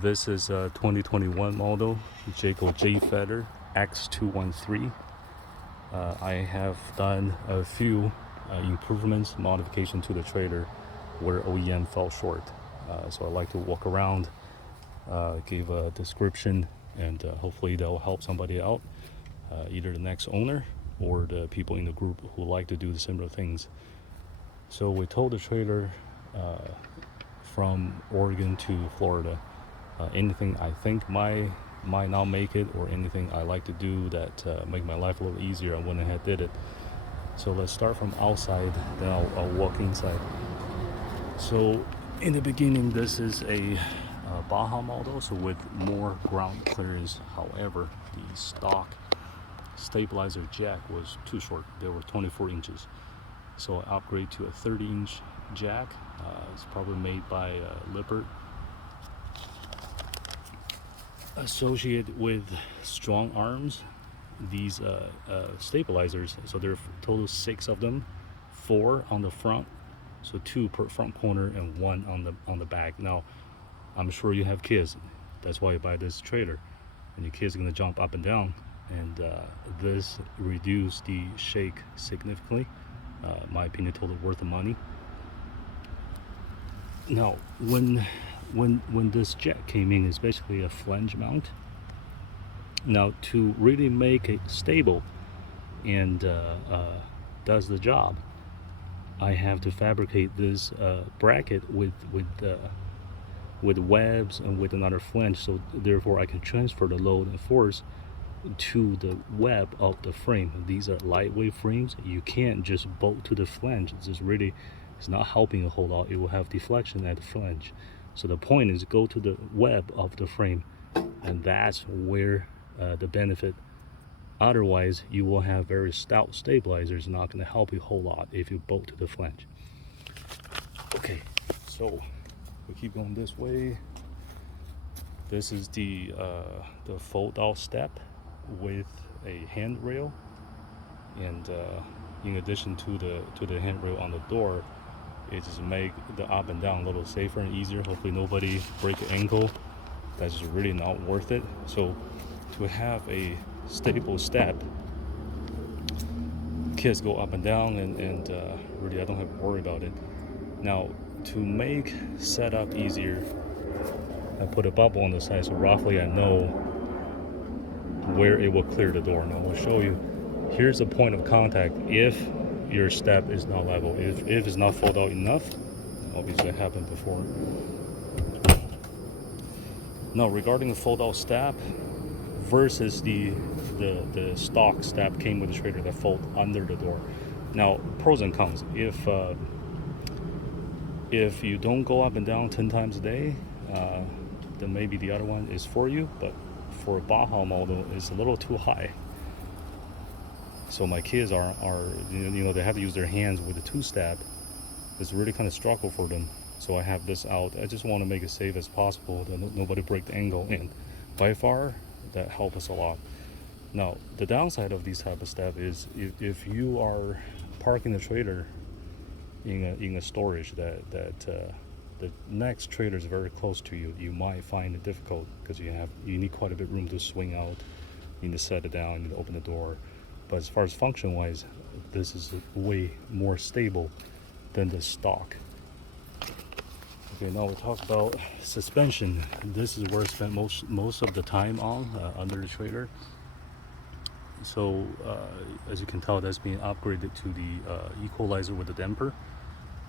This is a 2021 model Jayco Jayfeather X213. I have done a few improvements, modification to the trailer where OEM fell short. So I like to walk around, give a description, and hopefully that will help somebody out, either the next owner or the people in the group who like to do the similar things. So we towed the trailer from Oregon to Florida. Anything I think might not make it, or anything I like to do that make my life a little easier, I went ahead did it. So let's start from outside, then I'll walk inside. So in the beginning, this is a Baja model, so with more ground clearance. However, the stock stabilizer jack was too short. They were 24 inches. So I upgrade to a 30-inch jack. It's probably made by Lippert. Associated with strong arms, these stabilizers, so there are total 6 of them, 4 on the front, so 2 per front corner and 1 on the back. Now I'm sure you have kids, that's why you buy this trailer, and your kids are going to jump up and down, and this reduced the shake significantly. My opinion, totally worth the money. Now when this jack came in, it's basically a flange mount. Now to really make it stable and does the job, I have to fabricate this bracket with webs and with another flange, so therefore I can transfer the load and force to the web of the frame. These are lightweight frames. You can't just bolt to the flange. It's not helping a whole lot. It will have deflection at the flange. So the point is go to the web of the frame, and that's where the benefit. Otherwise, you will have very stout stabilizers, not going to help you a whole lot if you bolt to the flange. Okay, so we keep going this way. This is the fold-out step with a handrail, and in addition to the handrail on the door, it just make the up and down a little safer and easier. Hopefully nobody break an ankle. That's just really not worth it. So to have a stable step, kids go up and down, and really I don't have to worry about it. Now to make setup easier, I put a bubble on the side, so roughly I know where it will clear the door. Now I'll show you. Here's the point of contact if your step is not level, if it's not fold out enough. Obviously it happened before. Now regarding the fold out step versus the stock step came with the trailer that fold under the door. Now pros and cons. If you don't go up and down 10 times a day, then maybe the other one is for you, but for a Baja model it's a little too high. So my kids are they have to use their hands with the 2-step. It's really kind of struggle for them. So I have this out. I just want to make it safe as possible, that nobody break the ankle, and by far that helps us a lot. Now the downside of these type of step is if you are parking the trailer in a storage that the next trailer is very close to you, you might find it difficult because you need quite a bit of room to swing out. You need to set it down, you need to open the door. But as far as function wise, this is way more stable than the stock. Okay, now we'll talk about suspension. This is where I spent most of the time on, under the trailer. So as you can tell, that's being upgraded to the equalizer with the damper,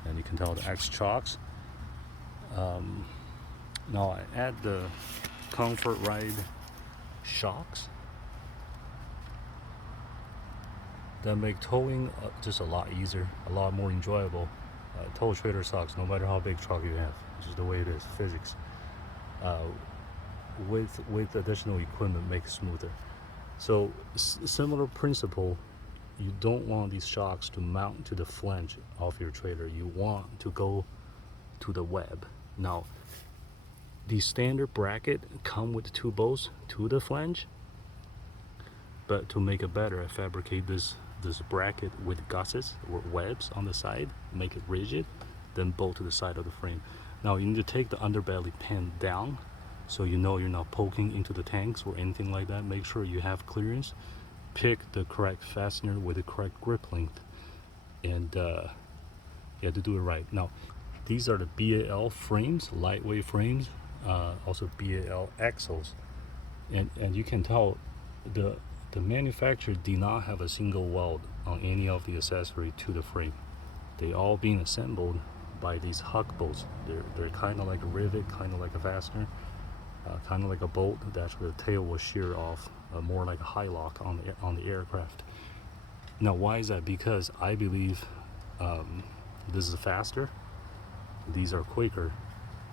and you can tell the X chocks. Now I add the Comfort Ride shocks that make towing just a lot easier, a lot more enjoyable. Tow trailer sucks no matter how big truck you have. It's just the way it is, physics. With additional equipment, make it smoother. So similar principle, you don't want these shocks to mount to the flange of your trailer. You want to go to the web. Now the standard bracket come with 2 bolts to the flange, but to make it better, I fabricate this bracket with gussets or webs on the side, make it rigid, then bolt to the side of the frame. Now you need to take the underbelly pin down so you know you're not poking into the tanks or anything like that. Make sure you have clearance. Pick the correct fastener with the correct grip length, and you have to do it right. Now, these are the BAL frames, lightweight frames, also BAL axles, and you can tell the manufacturer did not have a single weld on any of the accessory to the frame. They all being assembled by these huck bolts. They're kind of like a rivet, kind of like a fastener, kind of like a bolt that the tail will shear off, more like a high lock on the aircraft. Now, why is that? Because I believe this is faster, these are quicker,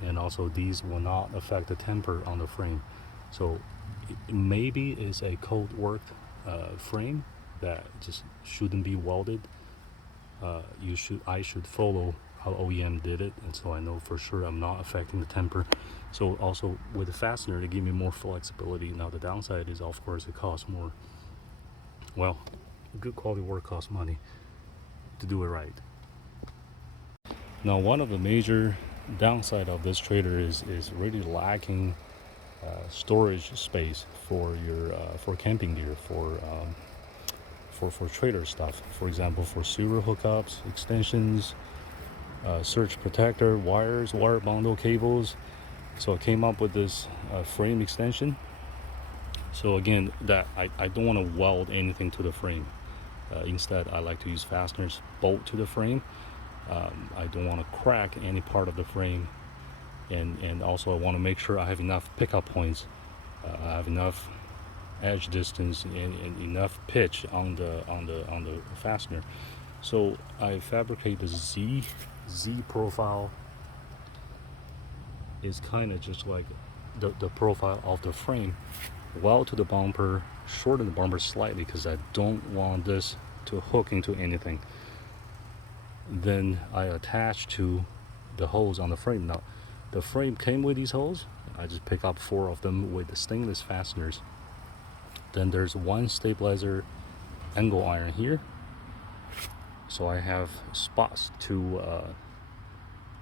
and also these will not affect the temper on the frame. So maybe it's a cold worked frame that just shouldn't be welded. I should follow how OEM did it, and so I know for sure I'm not affecting the temper. So also with the fastener, they give me more flexibility. Now the downside is, of course, it costs more. Well, good quality work costs money to do it right. Now, one of the major downside of this trailer is really lacking storage space for your for camping gear, for trailer stuff. For example, for serial hookups, extensions, surge protector, wires, wire bundle, cables. So I came up with this frame extension. So again, that I don't want to weld anything to the frame. Instead, I like to use fasteners bolt to the frame. I don't want to crack any part of the frame, and also I want to make sure I have enough pickup points. I have enough edge distance and enough pitch on the fastener. So I fabricate the Z profile. Is kind of just like the profile of the frame, weld to the bumper, shorten the bumper slightly because I don't want this to hook into anything. Then I attach to the holes on the frame. Now the frame came with these holes. I just pick up 4 of them with the stainless fasteners. Then there's one stabilizer angle iron here, so I have spots to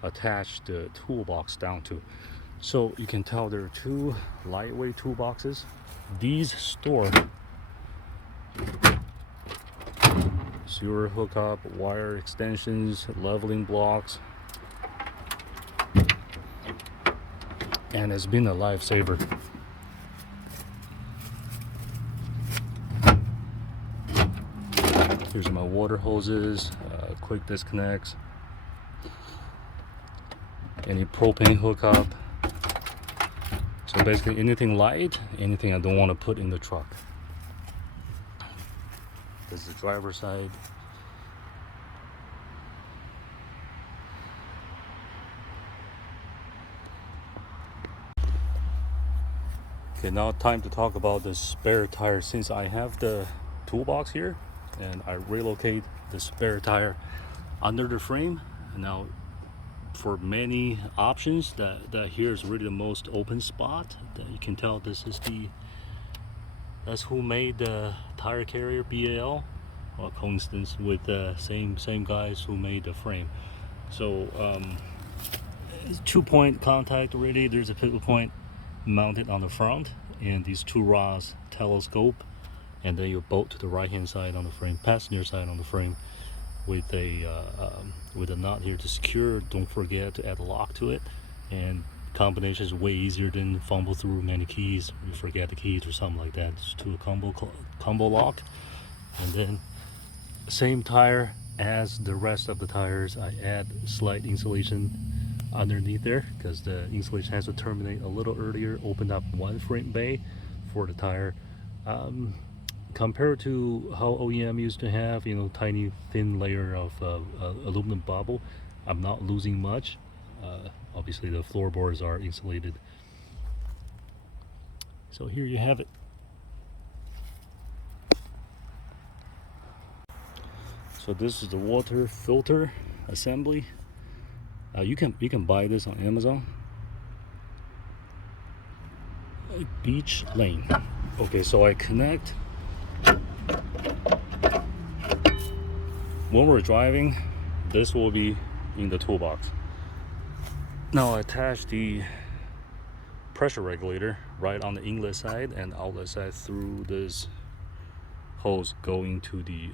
attach the toolbox down to. So you can tell there are 2 lightweight toolboxes. These store sewer hookup, wire extensions, leveling blocks, and it's been a lifesaver. Here's my water hoses, quick disconnects, any propane hookup. So basically anything light, anything I don't want to put in the truck. This is the driver's side. Okay, now time to talk about the spare tire. Since I have the toolbox here and I relocate the spare tire under the frame, now for many options, that here is really the most open spot. That you can tell this is that's who made the tire carrier, BAL, or coincidence with the same guys who made the frame. So 2-point contact already. There's a pivot point mounted on the front, and these 2 rods telescope, and then you bolt to the right hand side on the frame, passenger side on the frame, with a knot here to secure. Don't forget to add a lock to it, and combination is way easier than fumble through many keys, you forget the keys or something like that. Just to a combo lock. And then same tire as the rest of the tires, I add slight insulation underneath there because the insulation has to terminate a little earlier. Opened up 1 frame bay for the tire. Compared to how OEM used to have, tiny thin layer of aluminum bubble, I'm not losing much. Obviously the floorboards are insulated. So here you have it. So this is the water filter assembly. You can buy this on Amazon. Beach Lane. Okay, so I connect. When we're driving, this will be in the toolbox. Now I attach the pressure regulator right on the inlet side and outlet side through this hose going to the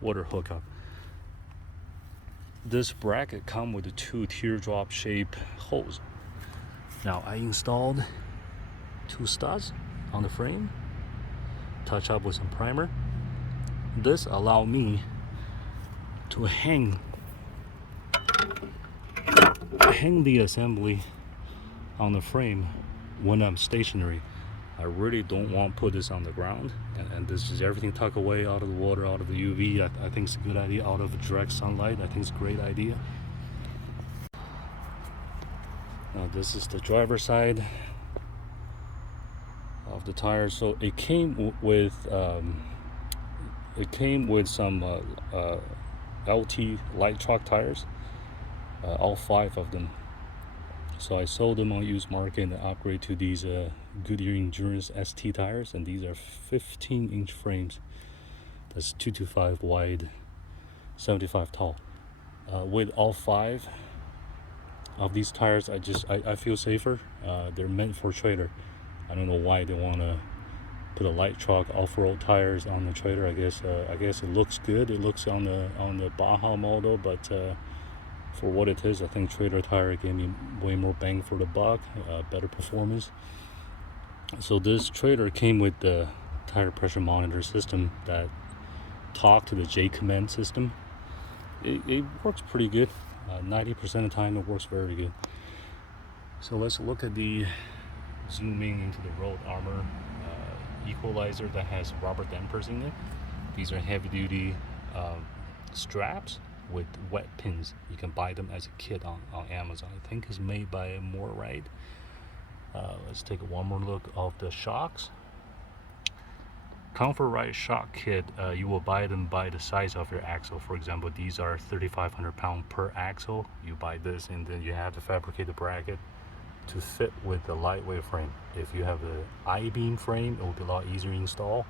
water hookup. This bracket comes with the 2 teardrop shape hose. Now I installed 2 studs on the frame, touch up with some primer. This allowed me to hang the assembly on the frame when I'm stationary. I really don't want to put this on the ground, and this is everything tucked away out of the water, out of the UV. I think it's a good idea. Out of the direct sunlight, I think it's a great idea. Now this is the driver's side of the tire. So it came with some LT light truck tires, all 5 of them. So I sold them on used market and upgrade to these Goodyear Endurance ST tires, and these are 15-inch frames. That's 225 wide, 75 tall. With all 5 of these tires, I feel safer. They're meant for trailer. I don't know why they want to put a light truck off-road tires on the trailer. I guess it looks good. It looks on the Baja model, but for what it is, I think trailer tire gave me way more bang for the buck, better performance. So this trailer came with the tire pressure monitor system that talked to the J command system. It works pretty good. 90% of the time it works very good. So let's look at the zooming into the road armor equalizer that has rubber dampers in it. These are heavy duty straps with wet pins. You can buy them as a kit on Amazon. I think it's made by Morride. Let's take one more look of the shocks. Comfort Ride shock kit, you will buy them by the size of your axle. For example, these are 3,500 pounds per axle. You buy this and then you have to fabricate the bracket to fit with the lightweight frame. If you have the I-beam frame, it will be a lot easier to install.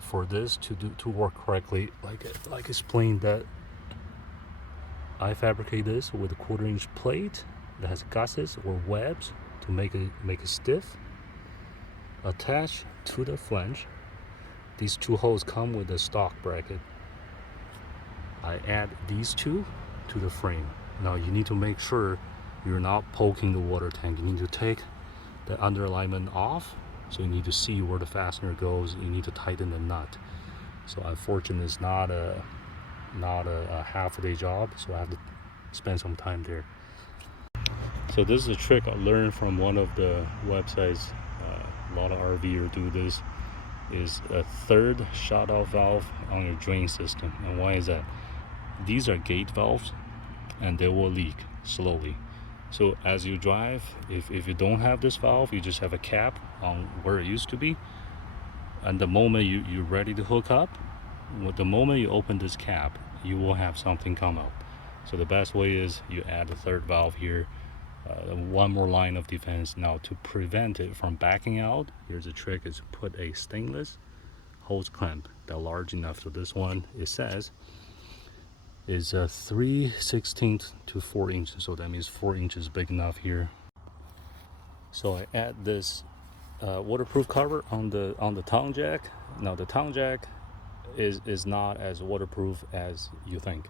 For this to work correctly, like explained, that I fabricate this with a 1/4-inch plate that has gussets or webs to make it stiff. Attached to the flange, these 2 holes come with a stock bracket. I add these 2 to the frame. Now you need to make sure you're not poking the water tank. You need to take the underalignment off, so you need to see where the fastener goes. You need to tighten the nut. So unfortunately, it's not a half-a-day job, so I have to spend some time there. So this is a trick I learned from one of the websites. A lot of RVers do this. Is a 3rd shut-off valve on your drain system. And why is that? These are gate valves, and they will leak slowly. So as you drive, if you don't have this valve, you just have a cap on where it used to be, and the moment you're ready to hook up, the moment you open this cap, you will have something come out. So the best way is you add a 3rd valve here, one more line of defense. Now to prevent it from backing out, here's a trick: is put a stainless hose clamp that's large enough. So this one, it says, is 3/16 to 4 inches, so that means 4 inches big enough here. So I add this waterproof cover on the tongue jack. Now the tongue jack is not as waterproof as you think,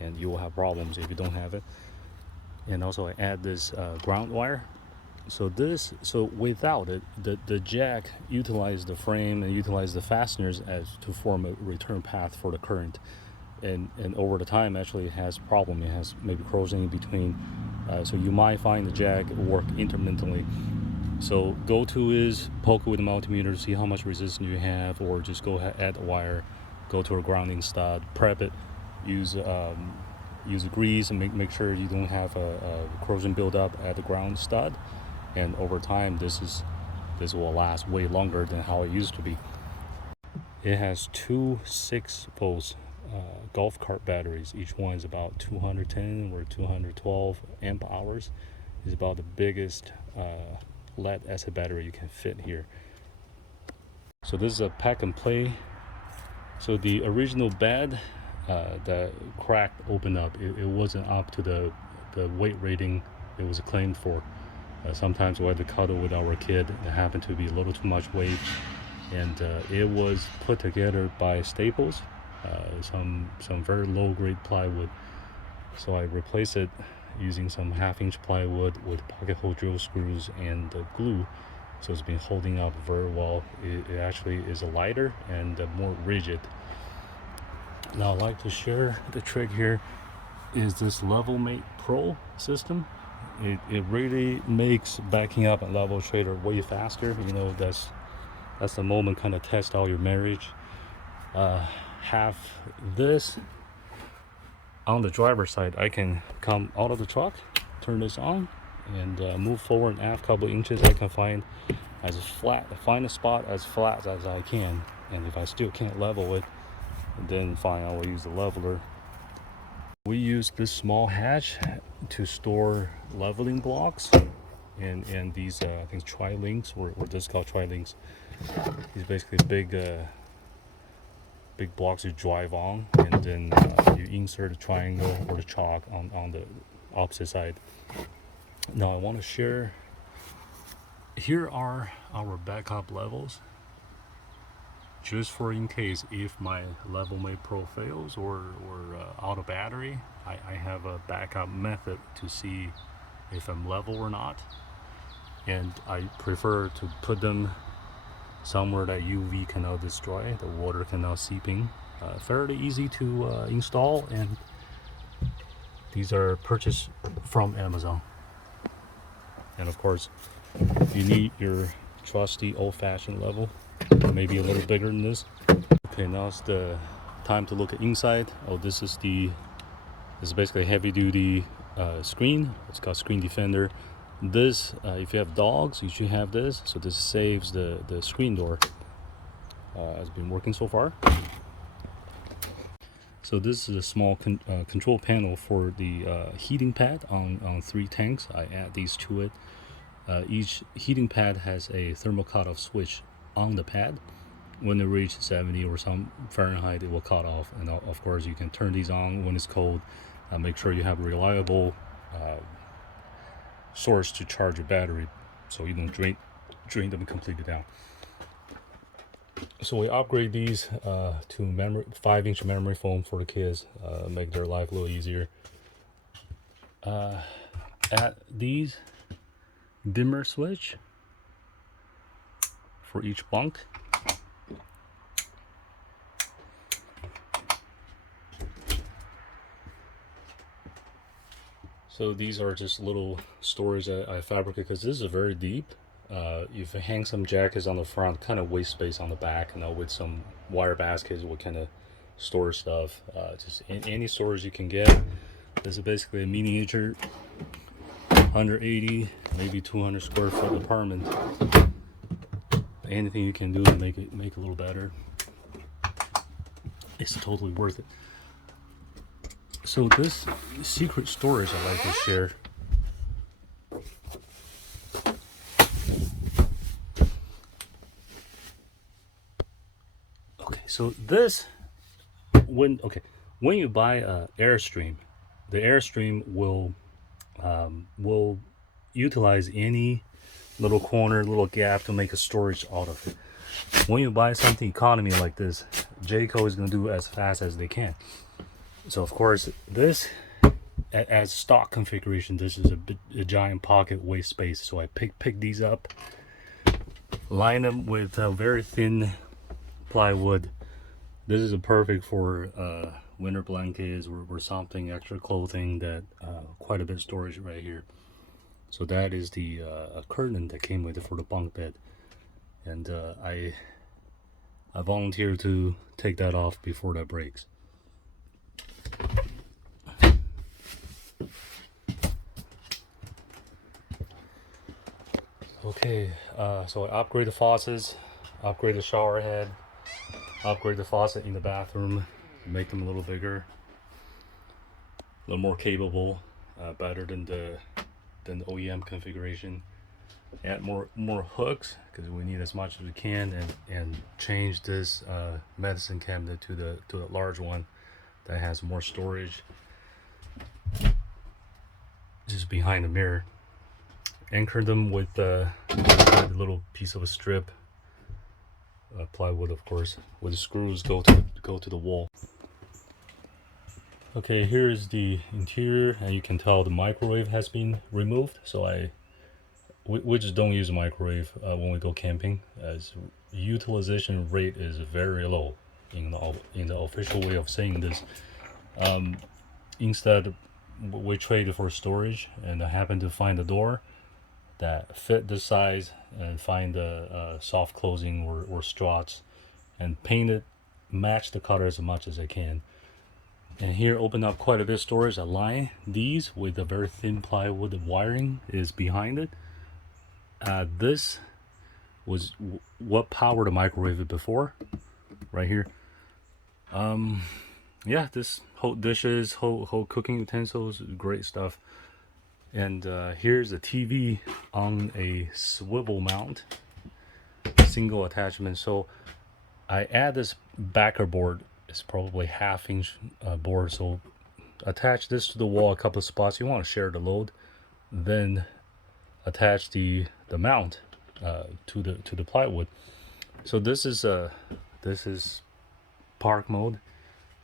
and you will have problems if you don't have it. And also I add this ground wire. So without it, the jack utilizes the frame and utilize the fasteners as to form a return path for the current. And over the time, actually it has problem. It has maybe corrosion in between. So you might find the jack work intermittently. So go to is poke it with a multimeter to see how much resistance you have, or just go ahead, add the wire, go to a grounding stud, prep it, use grease, and make sure you don't have a corrosion buildup at the ground stud. And over time, this will last way longer than how it used to be. It has 2 6-volt golf cart batteries. Each one is about 210 or 212 amp hours. Is about the biggest lead acid battery you can fit here. So this is a pack and play. So the original bed, the crack opened up. It wasn't up to the weight rating it was claimed for. Sometimes we had to cuddle with our kid that happened to be a little too much weight, and it was put together by Staples, some very low grade plywood. So I replaced it using some 1/2 inch plywood with pocket hole drill screws and glue. So it's been holding up very well. It actually is lighter and more rigid. Now I'd like to share the trick here is this Level Mate Pro system. It really makes backing up and level trader way faster. You know, that's the moment kind of test out your marriage. Have this on the driver's side. I can come out of the truck, turn this on, and move forward and aft a couple inches. I can find a spot as flat as I can, and if I still can't level it, then fine, I will use the leveler. We use this small hatch to store leveling blocks, and these I think tri-links, or this is called tri-links. These basically big blocks you drive on, and then you insert a triangle or the chalk on the opposite side. Now I want to share, here are our backup levels, just for in case if my Level Mate Pro fails or out of battery. I have a backup method to see if I'm level or not, and I prefer to put them somewhere that UV cannot destroy, the water cannot seep in. Fairly easy to install, and these are purchased from Amazon. And of course, you need your trusty old-fashioned level, maybe a little bigger than this. Okay, now it's the time to look at inside. This is basically a heavy-duty screen. It's called Screen Defender. This, if you have dogs, you should have this. So this saves the screen door. Has been working so far. So this is a small control panel for the heating pad on 3 tanks. I add these to it. Each heating pad has a thermal cutoff switch on the pad. When they reach 70 or some Fahrenheit, it will cut off. And of course, you can turn these on when it's cold. Make sure you have a reliable source to charge your battery, so you don't drain them completely down. So we upgrade these to 5-inch memory foam for the kids, make their life a little easier. Add these dimmer switch for each bunk. So these are just little storage that I fabricate, because this is very deep. If you hang some jackets on the front, kind of waste space on the back, and with some wire baskets, we kind of store stuff. Just any storage you can get. This is basically a miniature 180, maybe 200 square foot apartment. Anything you can do to make it a little better, it's totally worth it. So this secret storage I like to share. Okay, so this, when you buy a Airstream, the Airstream will utilize any little corner, little gap to make a storage out of it. When you buy something economy like this, Jayco is going to do as fast as they can. So of course, this, as stock configuration, this is a giant pocket waste space. So I pick these up, line them with very thin plywood. This is perfect for winter blankets or something, extra clothing, that quite a bit of storage right here. So that is the curtain that came with it for the bunk bed, and I volunteered to take that off before that breaks. Okay, so I upgrade the faucets, upgrade the shower head, upgrade the faucet in the bathroom, make them a little bigger, a little more capable, better than the OEM configuration. Add more hooks, because we need as much as we can, and change this medicine cabinet to the large one that has more storage just behind the mirror. anchor them with a little piece of a strip, plywood, of course, with the screws go to the wall. Okay, here is the interior, and you can tell the microwave has been removed. So we just don't use a microwave when we go camping, as utilization rate is very low in the official way of saying this. Instead, we trade for storage, and I happen to find a door that fit the size, and find the soft closing or struts, and paint it, match the color as much as I can. And here, open up quite a bit of storage. Align these with a very thin plywood. The wiring is behind it. This was what powered the microwave before, right here. Yeah, this whole dishes, whole cooking utensils, great stuff. And here's a TV on a swivel mount, single attachment. So I add this backer board. It's probably 1/2 inch board. So attach this to the wall a couple of spots. You want to share the load, then attach the mount to the plywood. So this is park mode.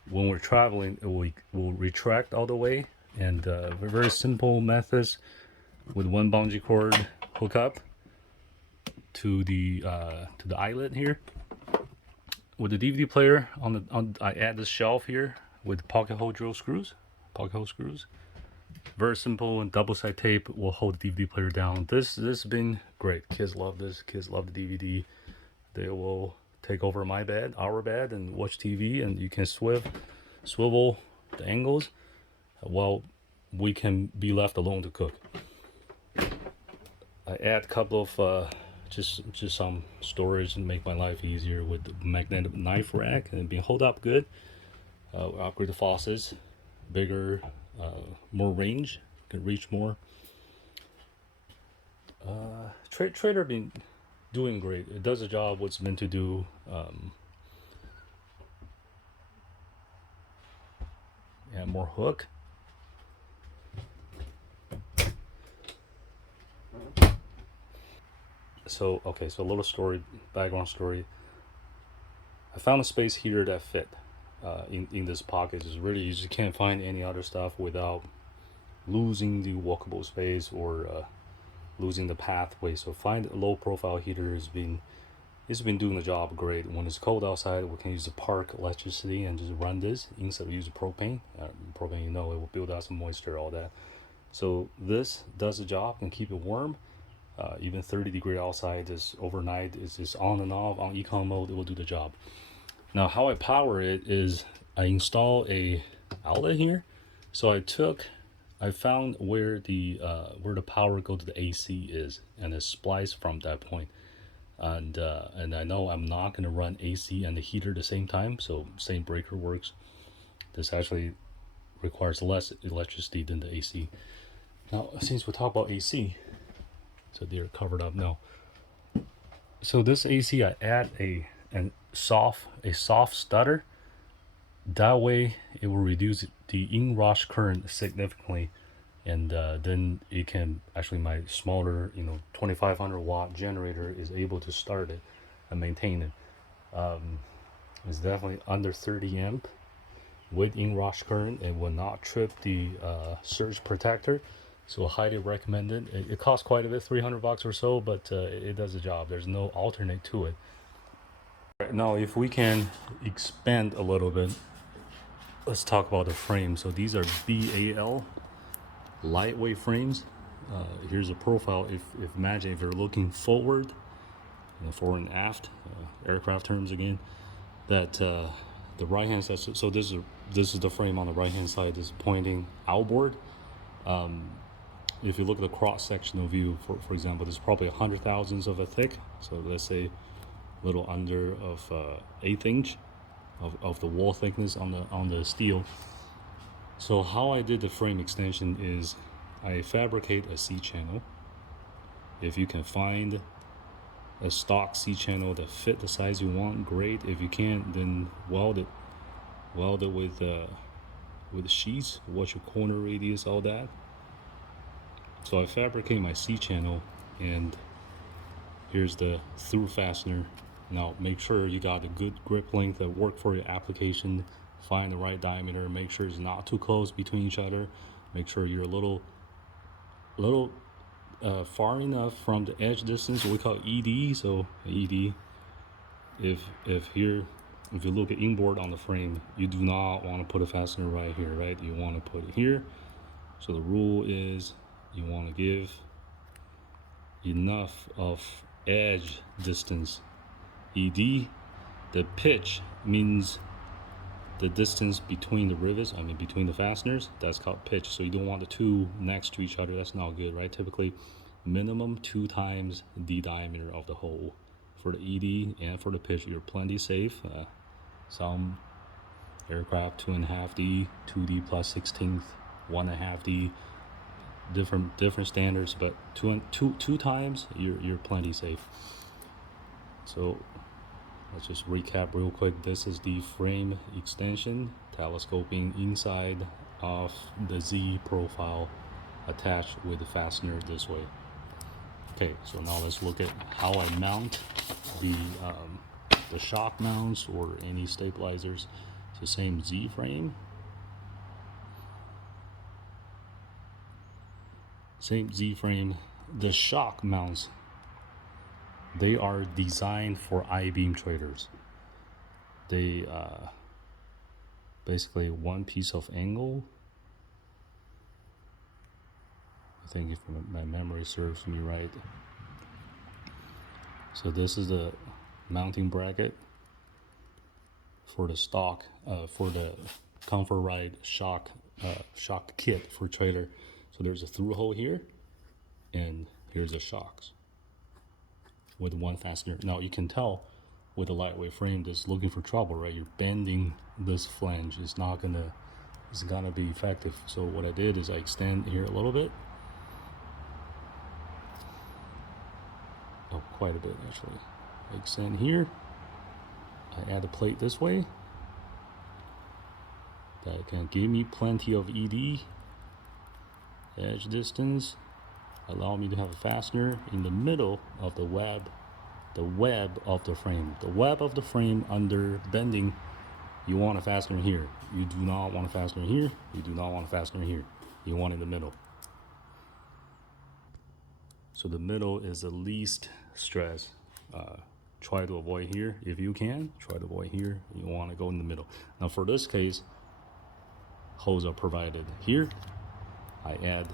When we're traveling, it will retract all the way, and very simple methods with one bungee cord hook up to the eyelet here. With the DVD player I add this shelf here with pocket hole screws. Very simple, and double side tape will hold the DVD player down. This has been great. Kids love this. Kids love the DVD. They will take over our bed, and watch TV, and you can swivel the angles while we can be left alone to cook. I add a couple of just some storage and make my life easier with the magnetic knife rack, and being hold up good. Upgrade the faucets, bigger, more range, can reach more. Trader been doing great. It does the job what's meant to do. And more hook. So okay, so a little background story. I found a space heater that fit in this pocket. It's really, you just can't find any other stuff without losing the walkable space or losing the pathway. So find a low profile heater has been doing the job great. When it's cold outside, we can use the park electricity and just run this instead of using propane. Propane, it will build out some moisture, all that. So this does the job and keep it warm. Even 30-degree outside, is overnight, it's just on and off. On econ mode, it will do the job. Now, how I power it is I install a outlet here. So I found where the power go to the AC is, and it's spliced from that point. And I know I'm not gonna run AC and the heater at the same time, so same breaker works. This actually requires less electricity than the AC. Now, since we talk about AC, so they're covered up now. So this AC, I add a soft stutter. That way, it will reduce the inrush current significantly, and then it can actually, my smaller 2500 watt generator is able to start it and maintain it. It's definitely under 30 amp with inrush current. It will not trip the surge protector. So highly recommended. It costs quite a bit, $300 or so, but it does the job. There's no alternate to it. Right, now, if we can expand a little bit, let's talk about the frame. So these are BAL lightweight frames. Here's a profile. If imagine if you're looking forward, forward and aft, aircraft terms again, that the right hand side. So this is the frame on the right hand side. Is pointing outboard. If you look at the cross-sectional view, for example, there's probably 100 thousandths of a thick. So let's say a little under of 1/8 inch of the wall thickness on the steel. So how I did the frame extension is I fabricate a C-channel. If you can find a stock C-channel that fit the size you want, great. If you can't, then weld it with sheets. Watch your corner radius, all that. So I fabricate my C channel, and here's the through fastener. Now make sure you got a good grip length that work for your application. Find the right diameter. Make sure it's not too close between each other. Make sure you're a little far enough from the edge distance. We call ED. So ED. If you look at inboard on the frame, you do not want to put a fastener right here, right? You want to put it here. So the rule is you want to give enough of edge distance. ED, the pitch means the distance between the rivets, between the fasteners. That's called pitch. So you don't want the two next to each other. That's not good, right? Typically minimum 2 times the diameter of the hole. For the ED and for the pitch, you're plenty safe. Some aircraft 2.5D, 2D plus 16th, 1.5D, different standards, but two times you're plenty safe. So let's just recap real quick. This is the frame extension, telescoping inside of the Z profile attached with the fastener this way. Okay, so now let's look at how I mount the shock mounts or any stabilizers. It's the same Z frame. Same Z frame. The shock mounts, they are designed for I-beam traders. They basically one piece of angle. I think if my memory serves me right. So this is the mounting bracket for the stock, for the Comfort Ride shock kit for trailer. So there's a through hole here, and here's the shocks with one fastener. Now you can tell with a lightweight frame that's looking for trouble, right? You're bending this flange. It's gonna be effective. So what I did is I extend here a little bit. Oh, quite a bit actually. I extend here. I add a plate this way. That can give me plenty of ED, edge distance, allow me to have a fastener in the middle of the web of the frame. The web of the frame under bending, you want a fastener here. You do not want a fastener here. You do not want a fastener here. You want it in the middle. So the middle is the least stress. Try to avoid here if you can. Try to avoid here. You want to go in the middle. Now for this case, holes are provided here. I add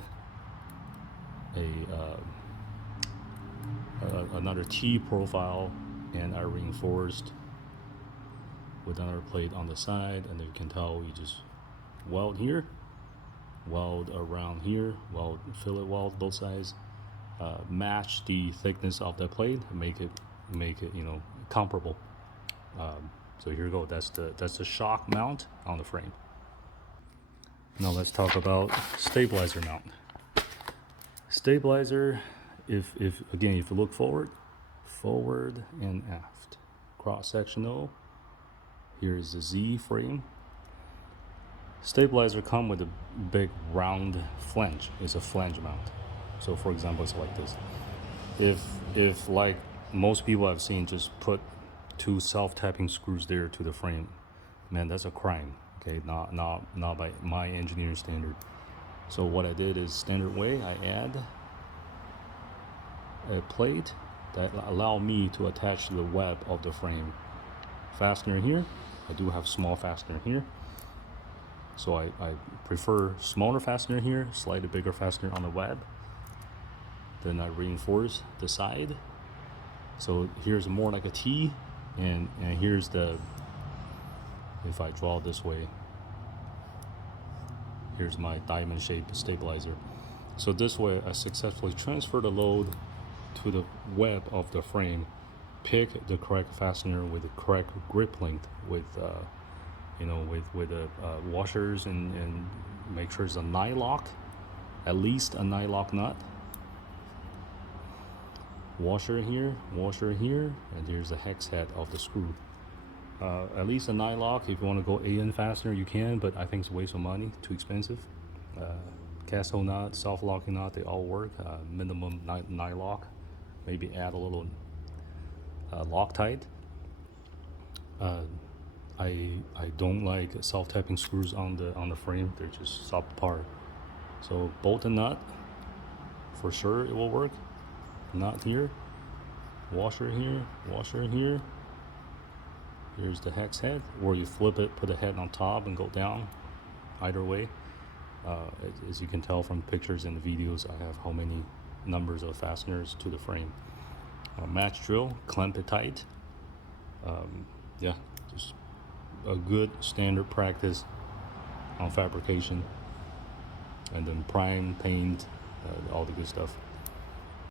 another T profile, and I reinforced with another plate on the side, and you can tell you just weld here, weld around here, fillet weld both sides, match the thickness of the plate, make it comparable. So here we go. That's the shock mount on the frame. Now let's talk about stabilizer mount. Stabilizer, if you look forward and aft, cross-sectional, here's the Z frame. Stabilizer come with a big round flange. It's a flange mount. So for example, it's like this. If like most people I've seen just put 2 self-tapping screws there to the frame, man, that's a crime. Okay, not by my engineering standard. So what I did is standard way. I add a plate that allow me to attach to the web of the frame. Fastener here. I do have small fastener here. So I prefer smaller fastener here, slightly bigger fastener on the web. Then I reinforce the side. So here's more like a T, and here's the, if I draw this way, here's my diamond shaped stabilizer. So this way I successfully transfer the load to the web of the frame, pick the correct fastener with the correct grip length, with washers, and make sure it's a nylock, at least a nylock nut. Washer here, and here's the hex head of the screw. At least a nylock. If you want to go AN fastener, you can, but I think it's a waste of money, too expensive. cast hole nut, soft locking nut, they all work. Minimum nylock, maybe add a little Loctite. I don't like self-tapping screws on the frame. They're just subpar. So bolt and nut, for sure it will work. Nut here, washer here, washer here. Here's the hex head, or you flip it, put the head on top and go down. Either way, as you can tell from pictures and the videos, I have how many numbers of fasteners to the frame. Match drill, clamp it tight. Yeah, just a good standard practice on fabrication, and then prime, paint, all the good stuff.